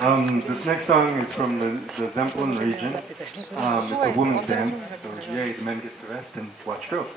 This next song is from the Zemplin region. It's a woman's dance, so yay, the men get to rest and watch girls.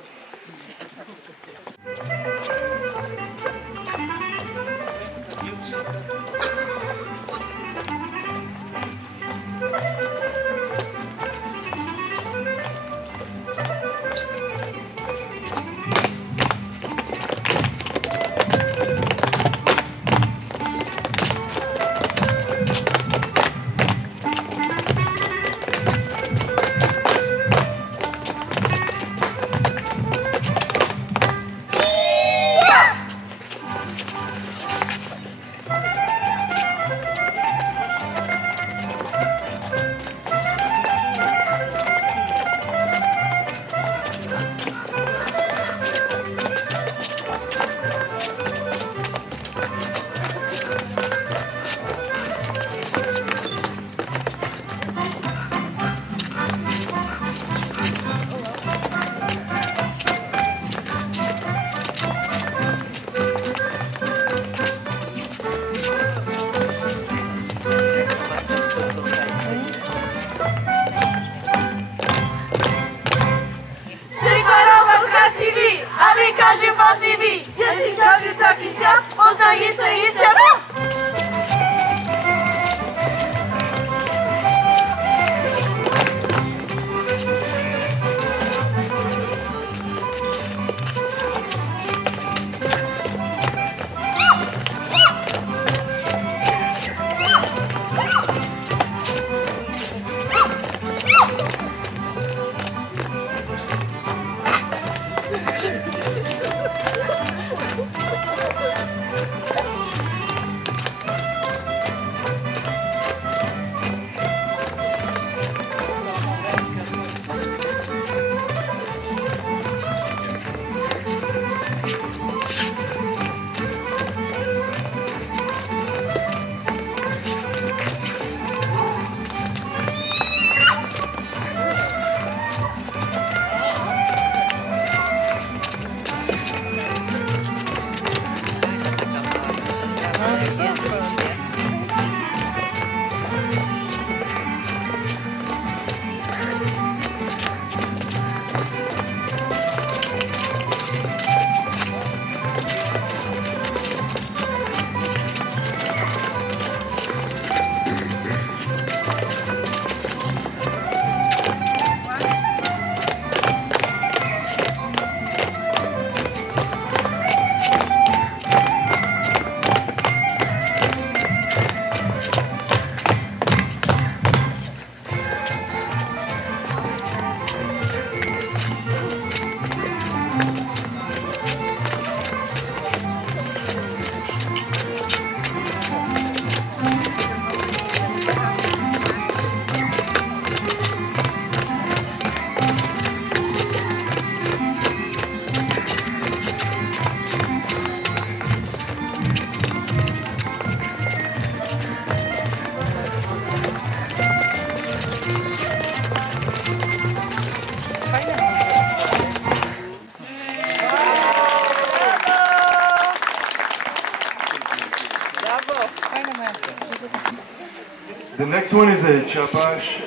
The next one is a chapash.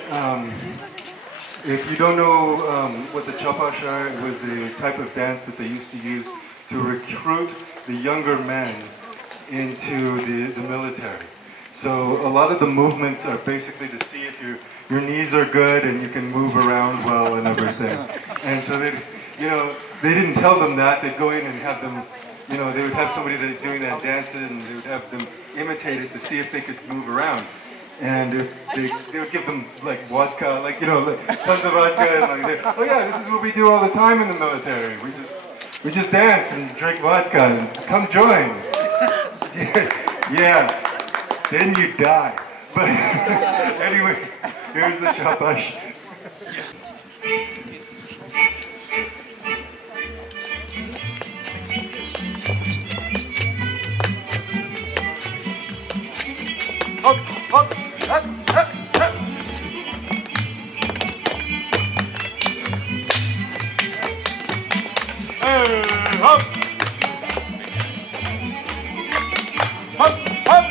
If you don't know what the chapash are, it was the type of dance that they used to use to recruit the younger men into the military. So a lot of the movements are basically to see if your knees are good and you can move around well and everything. And so they didn't tell them that. They'd go in and have them, they would have somebody that's doing that dance and they would have them imitate it to see if they could move around. And they would give them like vodka, tons of vodka, and oh yeah, this is what we do all the time in the military. We just dance and drink vodka and come join. Yeah, then you die. But anyway, here's the chapash. Hop, hop, hop, hop, hop. Hey, hop. Hop, hop.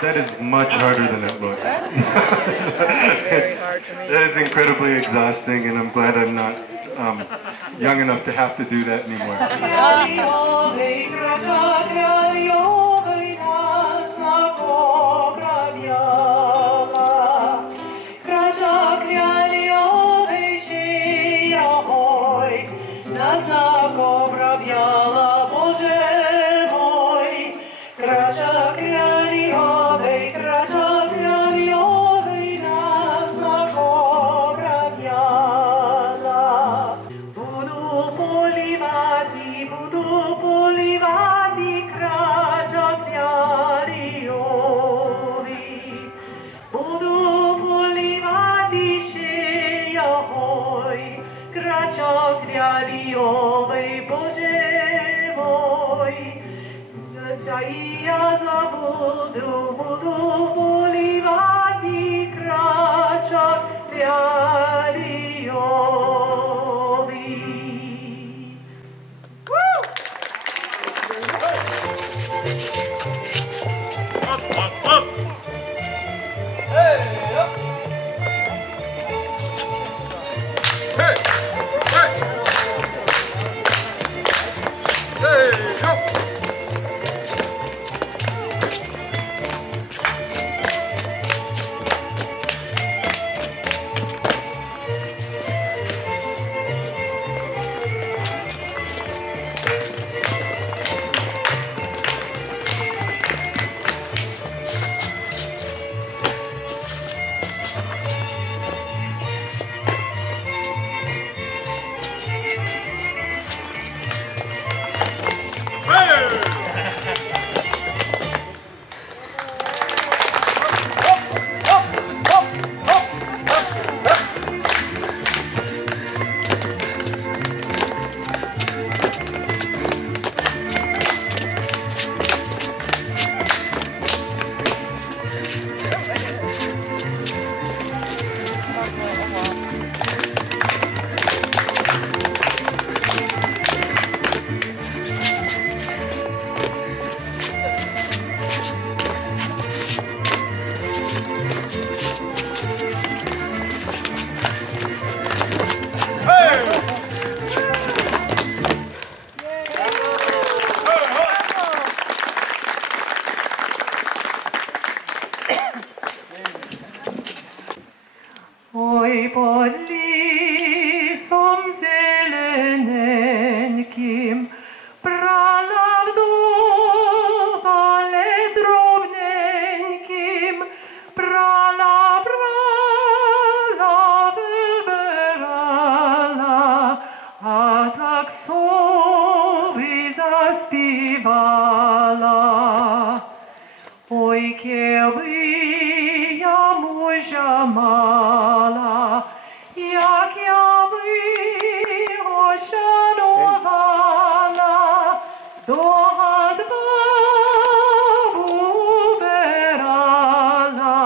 That is much harder than it looks. That is incredibly exhausting, and I'm glad I'm not young enough to have to do that anymore. Ой, под лісом зелененьким брала вдова, але дробненьким брала, вибирала, а так сови заспівала. Ой, кеби я мужа мала, як я би його шанувала, догадбав убирала,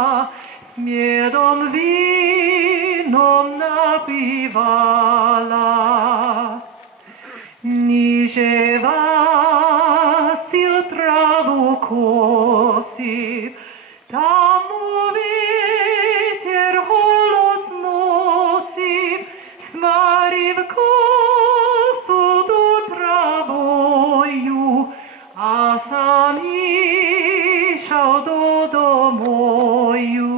медом вином напивала. Ніже Васил траву косив, там у ветер голос носив, смарив косу до травою, а сам ішов додомою.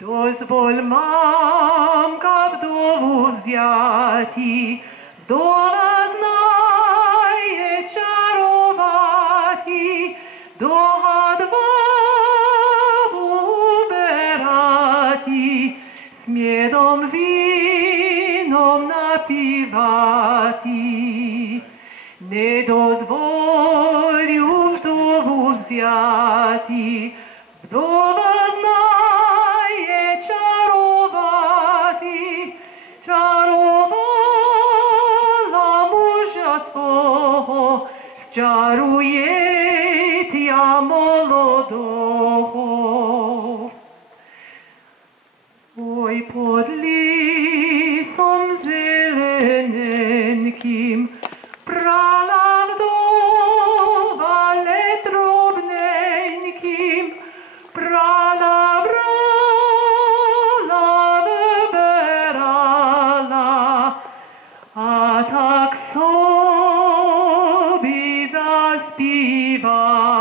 Дозволь, мамка, вдову взяти, вдова знає чарувати, догадвав убирати, з медом вином напівати. Не дозволю вдову взяти, вдова знає чарувати, чарувала мужа свого, зчарує тя молодого. Ой, под лісом зелененьким брала вдова, але дробненьким брала, вибирала, а так собі заспівала.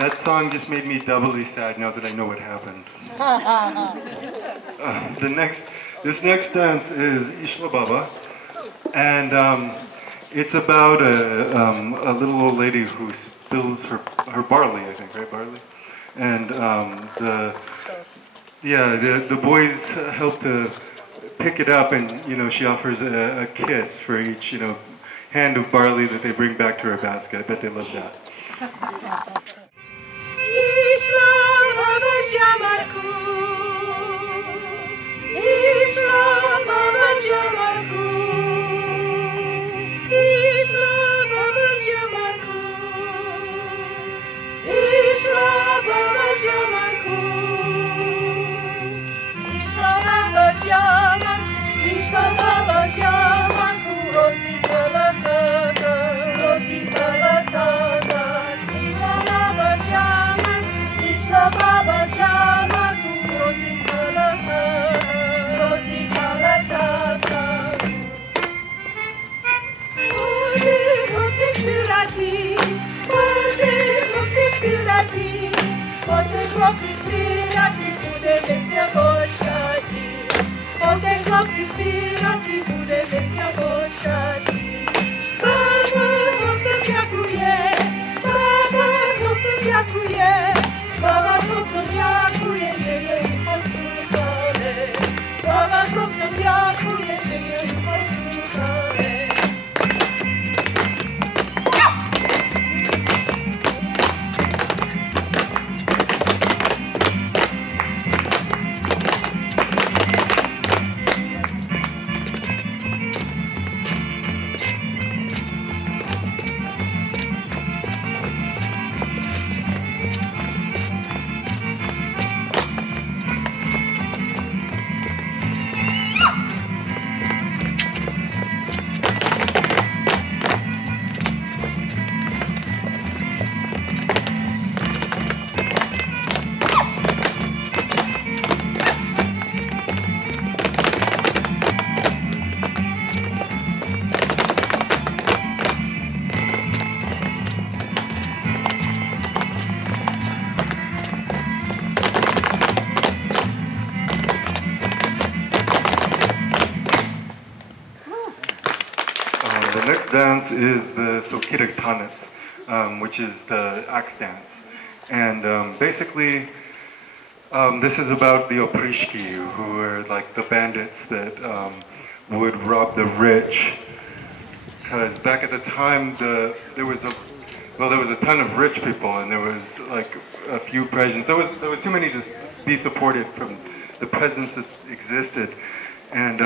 That song just made me doubly sad now that I know what happened. This next dance is Ishla Baba, and it's about a little old lady who spills her barley, I think, right, barley, and the boys help to pick it up, and she offers a kiss for each hand of barley that they bring back to her basket. I bet they love that. Ішла баба з ярмарку, ішла баба з ярмарку, ішла баба з ярмарку, ішла баба з ярмарку, ішла баба з ярмарку, ішла баба з ярмарку, розсипала тата, розсипала тата, ішла баба з ярмарку. Baba Jamaku, Rosi Kalata, Rosi Kalata. Ode chłopcy śpiewaci, ode chłopcy śpiewaci, ode chłopcy śpiewaci, bude wersja boczkaci. Ode chłopcy śpiewaci, bude wersja boczkaci. Baba chłopcom dziękuję, baba chłopcom dziękuję. Baba chłopcom dziękuję, że jej posłuchale. Baba chłopcom dziękuję, że jej posłuchale. The next dance is the Sokirek Tanis, which is the axe dance. And basically, this is about the oprishki, who are like the bandits that would rob the rich. Because back at the time, there was a ton of rich people, and there was like a few peasants. There was too many to be supported from the peasants that existed, and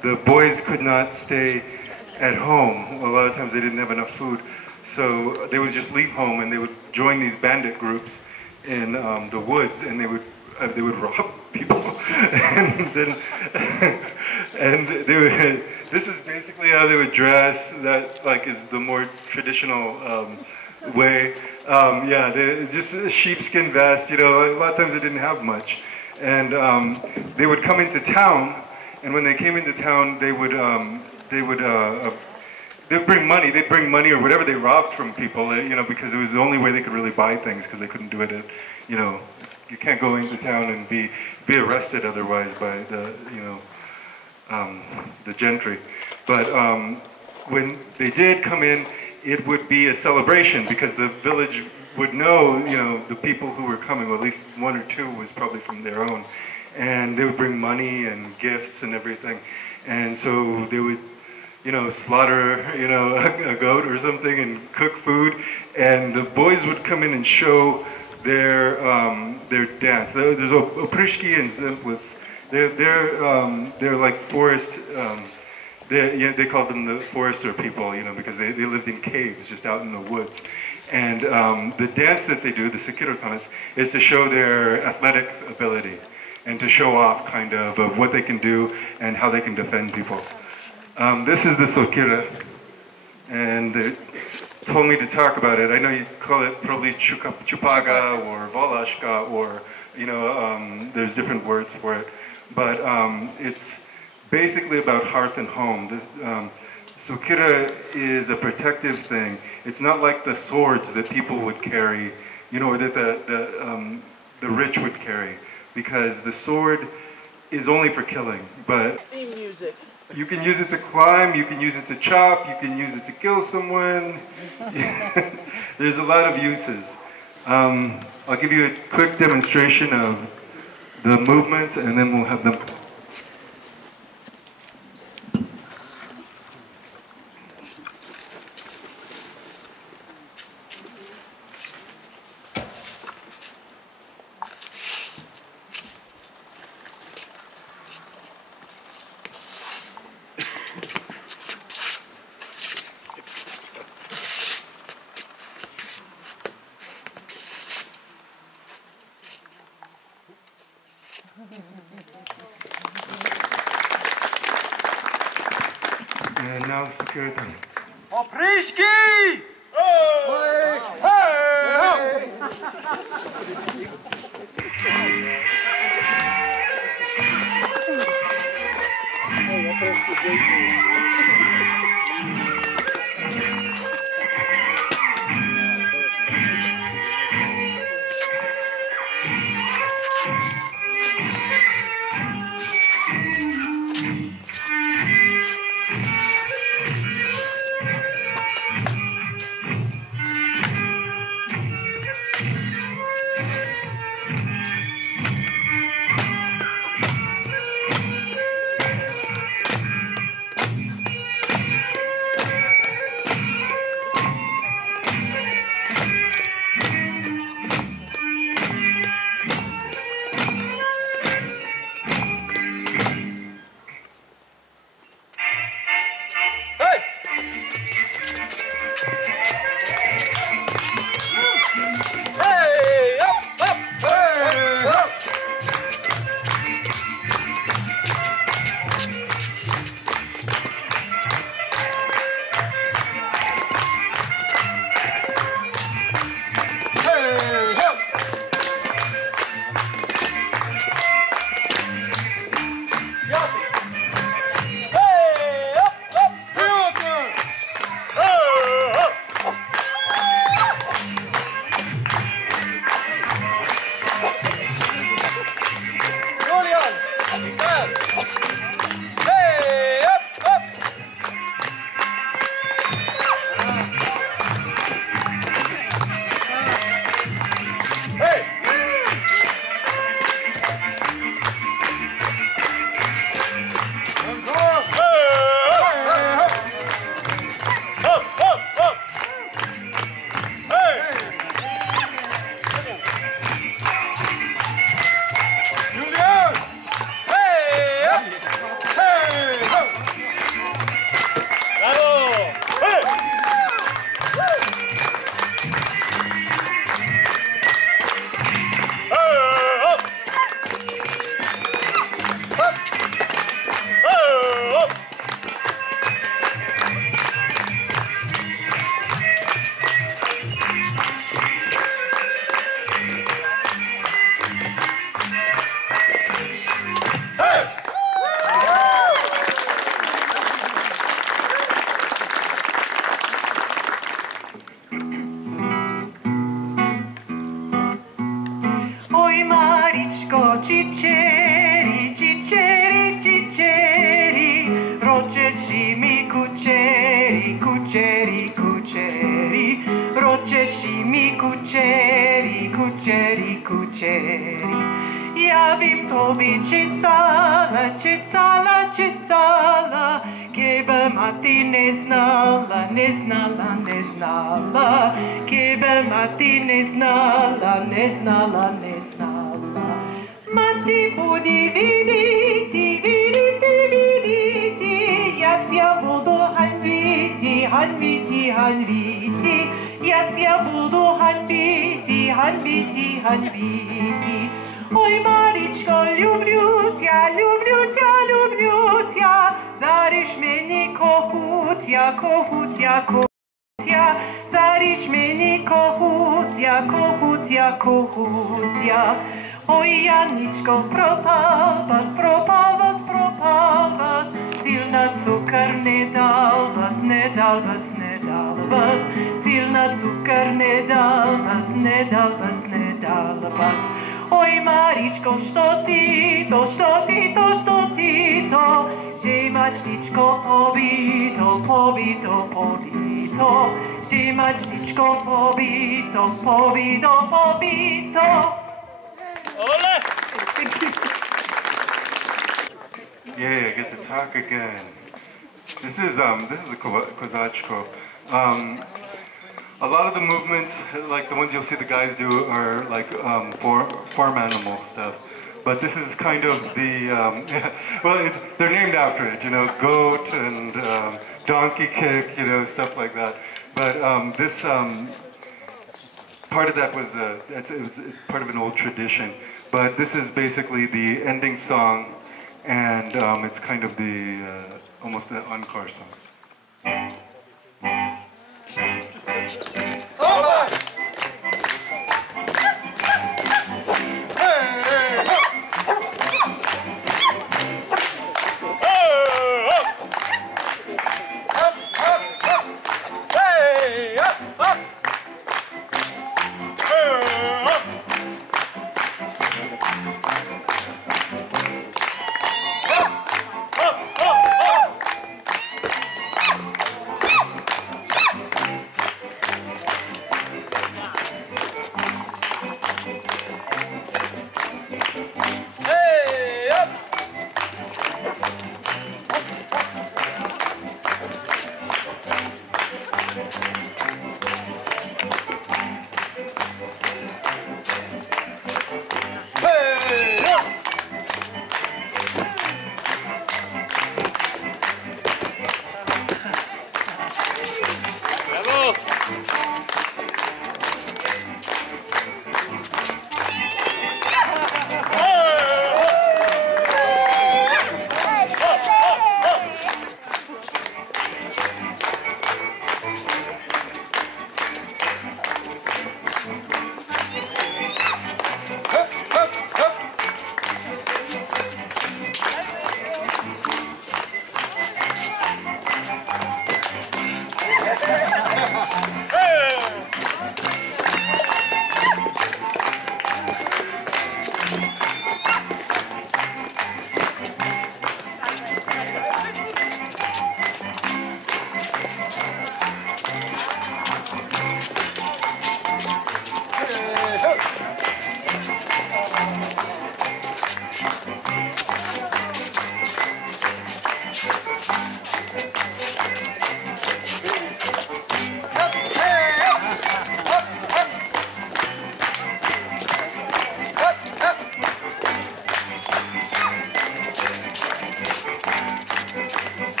the boys could not stay at home. A lot of times they didn't have enough food, so they would just leave home and they would join these bandit groups in the woods, and they would rob people, and then and they would. This is basically how they would dress. That like is the more traditional way. Yeah, just a sheepskin vest. You know, a lot of times they didn't have much, and they would come into town. And when they came into town, they'd bring money. They'd bring money or whatever they robbed from people. You know, because it was the only way they could really buy things, because they couldn't do it at, you know, you can't go into town and be arrested otherwise by the, you know, the gentry. But when they did come in, it would be a celebration, because the village would know, you know, the people who were coming, or at least one or two was probably from their own. And they would bring money and gifts and everything. And so they would, you know, slaughter, you know, a goat or something and cook food. And the boys would come in and show their dance. There's oprishki and zemplets. They're like forest. They called them the forester people, you know, because they lived in caves just out in the woods. And the dance that they do, the sekirotanis, is to show their athletic ability and to show off kind of what they can do and how they can defend people. This is the sokira, and they told me to talk about it. I know you call it probably chupaga or volashka, or, you know, there's different words for it. But it's basically about hearth and home. Sokira is a protective thing. It's not like the swords that people would carry, you know, or that the rich would carry, because the sword is only for killing. But theme music. You can use it to climb, you can use it to chop, you can use it to kill someone. There's a lot of uses. I'll give you a quick demonstration of the movements, and then we'll have them. And now security. Oprishki! Hey! Hey! večeri. Javim tobi česala, česala, česala, kebe mati ne znala, ne znala, ne znala, kebe mati ne znala, ne znala, ne znala. Mati budi viditi, viditi, viditi, jas ja budu hanviti, hanviti, hanviti, jas ja budu hanviti, hanviti, hanviti. Oj Maričko, люблю тя, люблю тя, люблю тя, заріж мені кохутя, кохутя, кохутя, заріж мені кохутя, кохутя, кохутя. Ой, Janničko, propal vas, propal vas, propal vas, silna cukar ne dal vas, ne dal vas, ne dal vas, silna cukar ne dal vas, ne dal vas, ne dal vas. Oj, Maričko, što ti to, što ti to, što ti to, že mačničko pobito, pobito, pobito, že mačničko pobito, pobito, pobito. Ole! Yeah, I get to talk again. This is a kozachko. A lot of the movements, like the ones you'll see the guys do, are like farm animal stuff. But this is kind of the, well, they're named after it, you know, goat and donkey kick, you know, stuff like that. But this, part of that was, it's part of an old tradition. But this is basically the ending song, and it's kind of the, almost an encore song.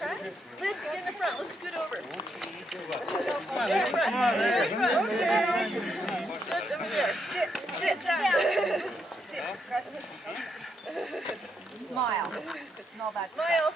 Lucy, get in the front. Let's scoot over. Come on, in the front. there. Sit over there. Sit down. Sit. Smile. Smile.